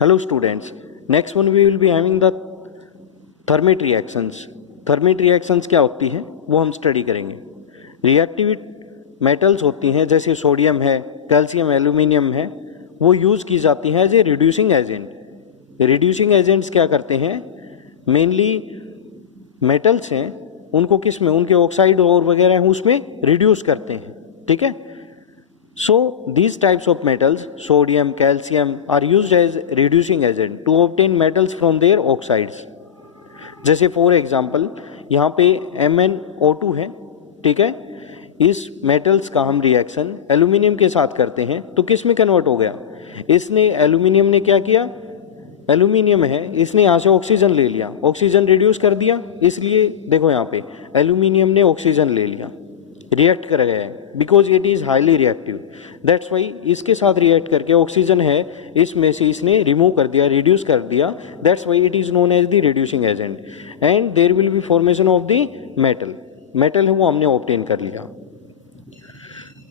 Hello students, next one we will be having the thermite reactions. Thermite reactions क्या होती हैं वो हम स्टडी करेंगे। रिएक्टिव मेटल्स होती हैं जैसे सोडियम है, कैल्शियम, एल्यूमिनियम है, वो यूज़ की जाती हैं as a reducing agent. Reducing agents क्या करते हैं, मेनली मेटल्स हैं उनको किस में, उनके ऑक्साइड और वगैरह हैं उसमें रिड्यूस करते हैं, ठीक है। So these types of metals, sodium, calcium, are used as reducing agent to obtain metals from their oxides. जैसे फॉर एग्जांपल यहाँ पे MnO2 है, ठीक है। इस मेटल्स का हम रिएक्शन एल्यूमिनियम के साथ करते हैं तो किस में कन्वर्ट हो गया, इसने एल्यूमिनियम ने क्या किया, एल्यूमिनियम है इसने यहाँ से ऑक्सीजन ले लिया, ऑक्सीजन रिड्यूस कर दिया, इसलिए देखो यहाँ पे एल्यूमिनियम ने ऑक्सीजन ले लिया, रिएक्ट कर गया है, because it is highly reactive. That's why इसके साथ रिएक्ट करके ऑक्सीजन है इसमें से इसने रिमूव कर दिया, रिड्यूस कर दिया। That's why it is known as the reducing agent and there will be formation of the metal. Metal है वो हमने ऑब्टेन कर लिया।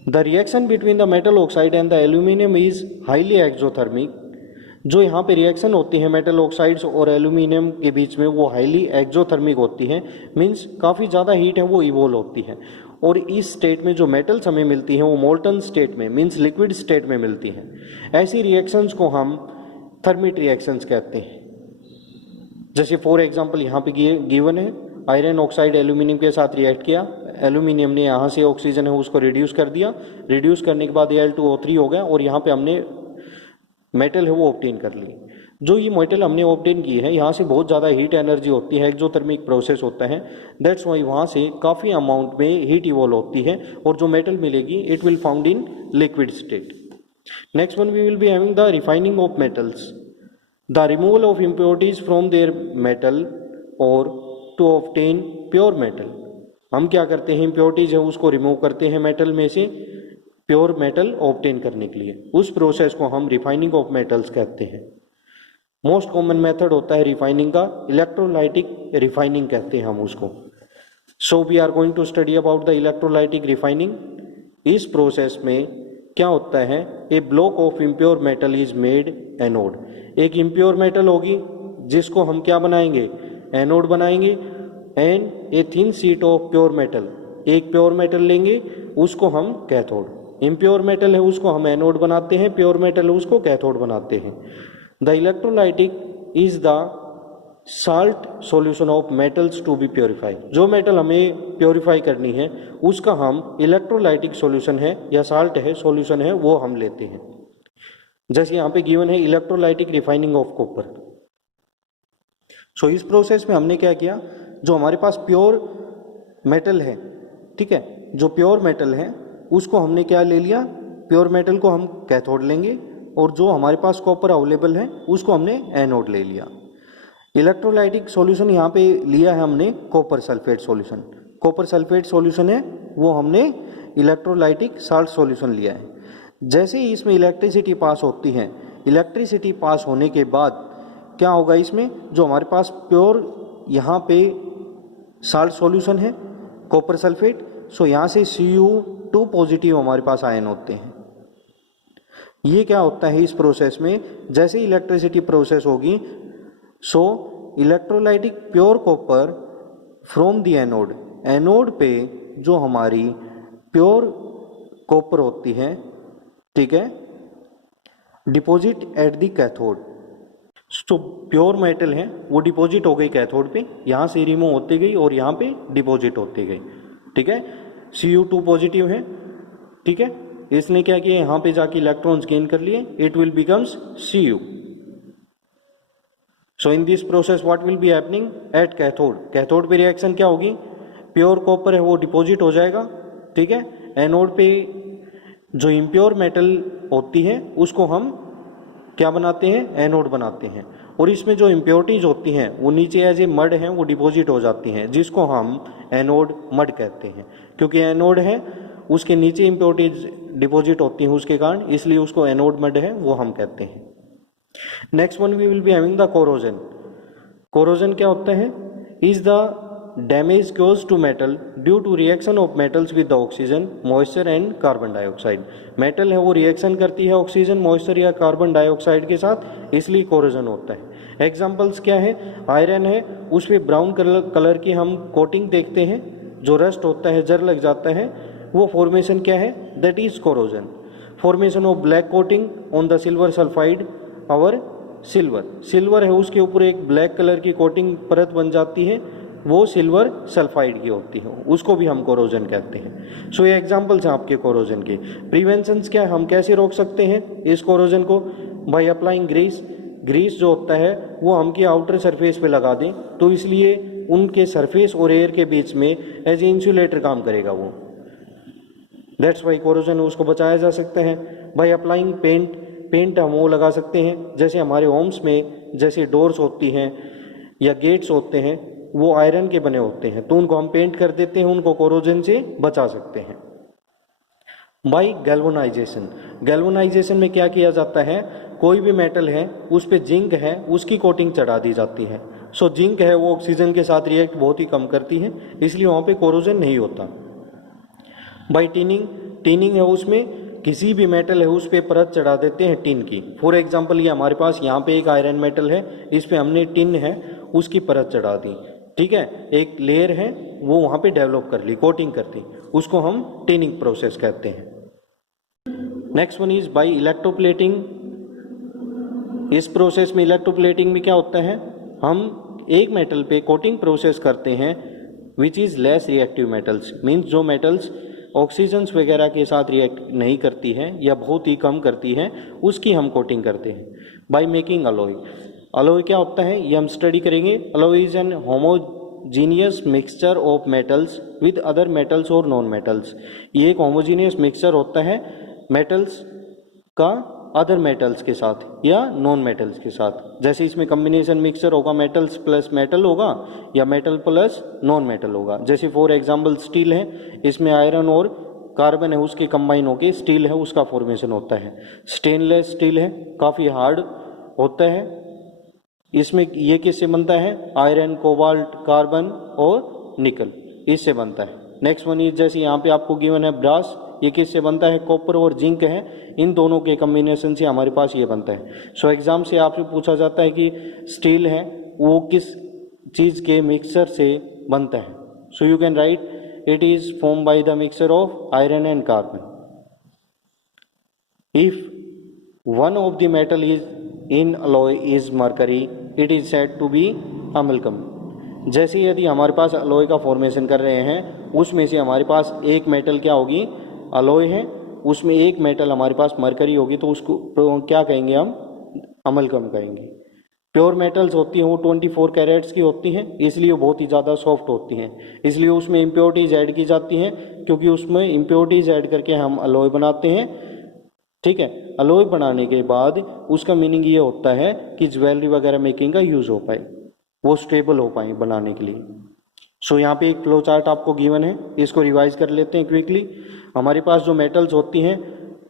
The reaction between the metal oxide and the aluminium is highly exothermic. जो यहाँ पे reaction होती है मेटल ऑक्साइड्स और एल्यूमिनियम के बीच में वो हाईली एक्सोथर्मिक होती है, मीन्स काफ़ी ज़्यादा हीट है वो इवोल्व होती है। और इस स्टेट में जो मेटल्स हमें मिलती हैं वो मोल्टन स्टेट में, मीन्स लिक्विड स्टेट में मिलती हैं। ऐसी रिएक्शंस को हम थर्मिट रिएक्शंस कहते हैं। जैसे फॉर एग्जांपल यहाँ पे गिवन है, आयरन ऑक्साइड एल्यूमिनियम के साथ रिएक्ट किया, एल्यूमिनियम ने यहाँ से ऑक्सीजन है उसको रिड्यूस कर दिया, रिड्यूस करने के बाद Al2O3 हो गया और यहाँ पे हमने मेटल है वो ऑब्टेन कर ली। जो ये मेटल हमने ऑब्टेन की है यहाँ से बहुत ज़्यादा हीट एनर्जी होती है, एक्सोथर्मिक प्रोसेस होता है। दैट्स वाई वहाँ से काफ़ी अमाउंट में हीट इवॉल्व होती है और जो मेटल मिलेगी it will found in liquid state. Next one we will be having the refining of metals, the removal of impurities from their metal और टू ऑब्टेन प्योर मेटल। हम क्या करते हैं, इम्प्योरिटीज है उसको रिमूव करते हैं मेटल में से प्योर मेटल ऑब्टेन करने के लिए। उस प्रोसेस को हम रिफाइनिंग ऑफ मेटल्स कहते हैं। मोस्ट कॉमन मेथड होता है रिफाइनिंग का, इलेक्ट्रोलाइटिक रिफाइनिंग कहते हैं हम उसको। So we are going to study about the electrolytic refining. इस प्रोसेस में क्या होता है, a block of impure metal is made anode. एक इम्प्योर मेटल होगी जिसको हम क्या बनाएंगे, एनोड बनाएंगे, and a thin sheet of pure metal, एक प्योर मेटल लेंगे उसको हम कैथोड। इम्प्योर मेटल है उसको हम एनोड बनाते हैं, प्योर मेटल है उसको कैथोड बनाते हैं। The electrolytic is the salt solution of metals to be purified. जो मेटल हमें प्योरीफाई करनी है उसका हम इलेक्ट्रोलाइटिक सॉल्यूशन है या साल्ट है सॉल्यूशन है वो हम लेते हैं। जैसे यहाँ पे गिवन है इलेक्ट्रोलाइटिक रिफाइनिंग ऑफ कॉपर। सो इस प्रोसेस में हमने क्या किया, जो हमारे पास प्योर मेटल है, ठीक है, जो प्योर मेटल है उसको हमने क्या ले लिया, प्योर मेटल को हम कैथोड लेंगे और जो हमारे पास कॉपर अवेलेबल है उसको हमने एनोड ले लिया। इलेक्ट्रोलाइटिक सॉल्यूशन यहाँ पे लिया है हमने copper sulphate solution. Copper sulphate solution है वो हमने इलेक्ट्रोलाइटिक साल्ट सॉल्यूशन लिया है। जैसे ही इसमें इलेक्ट्रिसिटी पास होती है, इलेक्ट्रिसिटी पास होने के बाद क्या होगा, इसमें जो हमारे पास प्योर यहाँ पे साल्ट सॉल्यूशन है कॉपर सल्फेट, सो यहाँ से Cu2 पॉजिटिव हमारे पास आयन होते हैं। ये क्या होता है इस प्रोसेस में, जैसे इलेक्ट्रिसिटी प्रोसेस होगी, so electrolytic pure copper from the anode, anode पे जो हमारी प्योर कॉपर होती है, ठीक है, डिपॉजिट एट द कैथोड। तो प्योर मेटल है वो डिपॉजिट हो गई कैथोड पे, यहाँ से रिमूव होती गई और यहाँ पे डिपॉजिट होती गई, ठीक है। Cu2 पॉजिटिव है, ठीक है, इसने क्या किया, यहाँ पे जाके इलेक्ट्रॉन्स गेन कर लिए, it will becomes Cu। So in this process what will be happening at cathode, cathode पे रिएक्शन क्या होगी, प्योर कॉपर है वो डिपॉजिट हो जाएगा, ठीक है। एनोड पे जो इम्प्योर मेटल होती है उसको हम क्या बनाते हैं, एनोड बनाते हैं, और इसमें जो इम्प्योरिटीज होती हैं वो नीचे एज ए मड हैं वो डिपॉजिट हो जाती हैं, जिसको हम एनोड मड कहते हैं। क्योंकि एनोड है उसके नीचे इम्प्योरिटीज डिपॉजिट होती हैं उसके कारण, इसलिए उसको एनोड मड है वो हम कहते हैं। Next one we will be having the corrosion. Corrosion क्या होता है, is the damage goes to metal due to reaction of metals with the oxygen, moisture and carbon dioxide. Metal है वो रिएक्शन करती है ऑक्सीजन, मॉइस्चर या carbon dioxide के साथ, इसलिए कोरोजन होता है। एग्जांपल्स क्या है, आयरन है उस पर ब्राउन कलर की हम कोटिंग देखते हैं, जो रस्ट होता है, जर लग जाता है, वो फॉर्मेशन क्या है, that is corrosion. Formation of black coating on the silver sulphide, और सिल्वर है उसके ऊपर एक ब्लैक कलर की कोटिंग परत बन जाती है, वो सिल्वर सल्फाइड की होती है, उसको भी हम कोरोजन कहते हैं। सो ये एग्जांपल्स हैं आपके कोरोजन के। प्रिवेंशंस क्या है, हम कैसे रोक सकते हैं इस कोरोजन को, बाय अप्लाइंग ग्रीस जो होता है वो हम की आउटर सरफेस पे लगा दें, तो इसलिए उनके सरफेस और एयर के बीच में एज ए इंसुलेटर काम करेगा वो, दैट्स वाई कोरोजन उसको बचाया जा सकता है। बाय अप्लाइंग पेंट हम वो लगा सकते हैं, जैसे हमारे होम्स में जैसे डोर्स होती हैं या गेट्स होते हैं वो आयरन के बने होते हैं, तो उनको हम पेंट कर देते हैं, उनको कोरोजन से बचा सकते हैं। बाय गैल्वेनाइजेशन में क्या किया जाता है, कोई भी मेटल है उस पे जिंक है उसकी कोटिंग चढ़ा दी जाती है। सो जिंक है वो ऑक्सीजन के साथ रिएक्ट बहुत ही कम करती है, इसलिए वहाँ पे कोरोजन नहीं होता। बाय टीनिंग है उसमें किसी भी मेटल है उस पे परत चढ़ा देते हैं टिन की। फॉर एग्जांपल ये हमारे पास यहाँ पे एक आयरन मेटल है, इस पे हमने टिन है उसकी परत चढ़ा दी, ठीक है, एक लेयर है वो वहाँ पे डेवलप कर ली, कोटिंग कर दी, उसको हम टिनिंग प्रोसेस कहते हैं। Next one is by electroplating. इस प्रोसेस में इलेक्ट्रोप्लेटिंग में क्या होता है, हम एक मेटल पे कोटिंग प्रोसेस करते हैं which is less reactive metals, means जो मेटल्स ऑक्सीजन्स वगैरह के साथ रिएक्ट नहीं करती हैं या बहुत ही कम करती हैं, उसकी हम कोटिंग करते हैं। बाय मेकिंग अलॉय क्या होता है ये हम स्टडी करेंगे। Alloy is an homogeneous mixture of metals with other metals और नॉन मेटल्स। ये एक होमोजीनियस मिक्सचर होता है मेटल्स का अदर मेटल्स के साथ या नॉन मेटल्स के साथ। जैसे इसमें कम्बिनेशन मिक्सचर होगा, मेटल्स प्लस मेटल होगा या मेटल प्लस नॉन मेटल होगा। जैसे फॉर एग्जांपल स्टील है, इसमें आयरन और कार्बन है उसके कंबाइन होके स्टील है उसका फॉर्मेशन होता है। स्टेनलेस स्टील है, काफ़ी हार्ड होता है, इसमें ये किससे बनता है, आयरन, कोबाल्ट, कार्बन और निकल, इससे बनता है। नेक्स्ट वन इज जैसे यहाँ पे आपको गिवन है ब्रास, ये किससे बनता है, कॉपर और जिंक है, इन दोनों के कम्बिनेशन से हमारे पास ये बनता है। सो एग्जाम से आपसे पूछा जाता है कि स्टील है वो किस चीज़ के मिक्सचर से बनता है। So you can write it is form by the mixture of iron and carbon. If one of the metal is in alloy is mercury it is said to be amalgam. जैसे यदि हमारे पास alloy का formation कर रहे हैं, उसमें से हमारे पास एक मेटल क्या होगी, अलॉय है, उसमें एक मेटल हमारे पास मरकरी होगी, तो उसको क्या कहेंगे हम, अमलगम कहेंगे। प्योर मेटल्स होती हैं वो 24 कैरेट्स की होती हैं, इसलिए वो बहुत ही ज़्यादा सॉफ्ट होती हैं, इसलिए उसमें इम्प्योरिटीज ऐड की जाती हैं, क्योंकि उसमें इम्प्योरिटीज ऐड करके हम अलॉय बनाते हैं, ठीक है। अलॉय बनाने के बाद उसका मीनिंग ये होता है कि ज्वेलरी वगैरह मेकिंग का यूज़ हो पाए, वो स्टेबल हो पाए बनाने के लिए। सो यहाँ पे एक फ्लो चार्ट आपको गिवन है, इसको रिवाइज कर लेते हैं क्विकली। हमारे पास जो मेटल्स होती हैं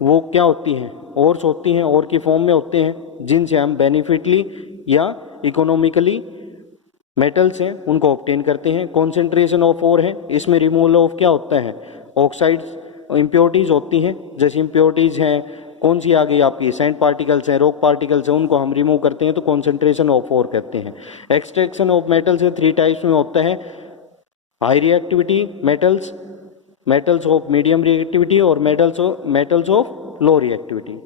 वो क्या होती हैं, ओर्स होती हैं, और की फॉर्म में होते हैं, जिनसे हम बेनिफिटली या इकोनॉमिकली मेटल्स हैं उनको ऑब्टेन करते हैं। कॉन्सेंट्रेशन ऑफ ओर है, इसमें रिमूवल ऑफ क्या होता है, ऑक्साइड्स, इम्प्योरिटीज़ होती हैं। जैसे इम्प्योरिटीज़ हैं कौन सी आ गई आपकी, सैंड पार्टिकल्स हैं, रॉक पार्टिकल्स हैं, उनको हम रिमूव करते हैं तो कॉन्सेंट्रेशन ऑफ ओर कहते हैं। एक्सट्रैक्शन ऑफ मेटल्स है 3 टाइप्स में होता है, high reactivity metals, metals of medium reactivity और मेटल्स ऑफ लो रिएक्टिविटी।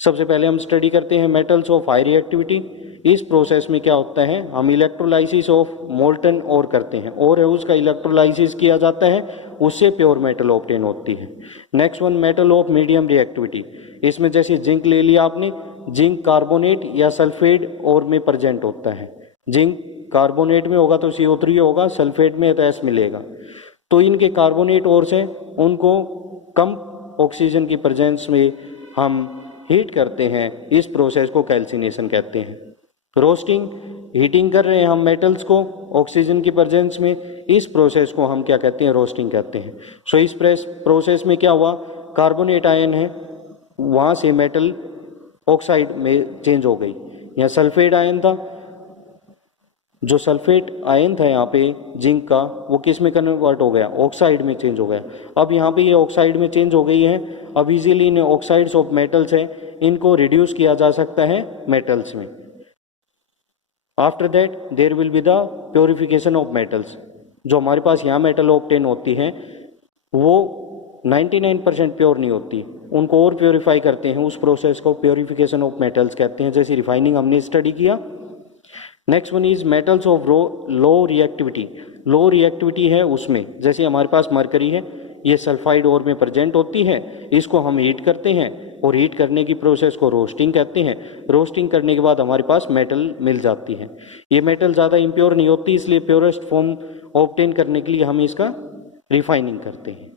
सबसे पहले हम स्टडी करते हैं मेटल्स ऑफ हाई रिएक्टिविटी। इस प्रोसेस में क्या होता है, हम इलेक्ट्रोलाइसिस ऑफ मोल्टन ओर करते हैं, और है उसका इलेक्ट्रोलाइसिस किया जाता है, उससे प्योर मेटल ऑब्टेन होती है। Next one metal of medium reactivity, इसमें जैसे जिंक ले लिया आपने, जिंक कार्बोनेट या सल्फेट और में प्रेजेंट होता है। जिंक कार्बोनेट में होगा तो CO3 होगा, सल्फेट में तो S मिलेगा। तो इनके कार्बोनेट और से उनको कम ऑक्सीजन की प्रेजेंस में हम हीट करते हैं, इस प्रोसेस को कैल्सिनेशन कहते हैं। रोस्टिंग, हीटिंग कर रहे हैं हम मेटल्स को ऑक्सीजन की प्रेजेंस में, इस प्रोसेस को हम क्या कहते हैं, रोस्टिंग कहते हैं। सो इस प्रोसेस में क्या हुआ, कार्बोनेट आयन है वहाँ से मेटल ऑक्साइड में चेंज हो गई, यहाँ सल्फेट आयन था जो सल्फेट आयन था यहाँ पे जिंक का, वो किस में कन्वर्ट हो गया, ऑक्साइड में चेंज हो गया। अब यहाँ पे ये ऑक्साइड में चेंज हो गई है। अब इजीली इन ऑक्साइड्स ऑफ मेटल्स है, इनको रिड्यूस किया जा सकता है मेटल्स में। After that there will be the purification of metals. जो हमारे पास यहाँ मेटल ऑब्टेन होती हैं वो 99% प्योर नहीं होती, उनको और प्योरीफाई करते हैं। उस प्रोसेस को प्योरिफिकेशन ऑफ मेटल्स कहते हैं, जैसे रिफाइनिंग हमने स्टडी किया। Next one is metals of low reactivity. Low reactivity है उसमें, जैसे हमारे पास मरकरी है, ये सल्फाइड ओर में प्रेजेंट होती है, इसको हम हीट करते हैं और हीट करने की प्रोसेस को रोस्टिंग कहते हैं। रोस्टिंग करने के बाद हमारे पास मेटल मिल जाती है। ये मेटल ज़्यादा इम्प्योर नहीं होती, इसलिए प्योरेस्ट फॉर्म ऑब्टेन करने के लिए हम इसका रिफाइनिंग करते हैं।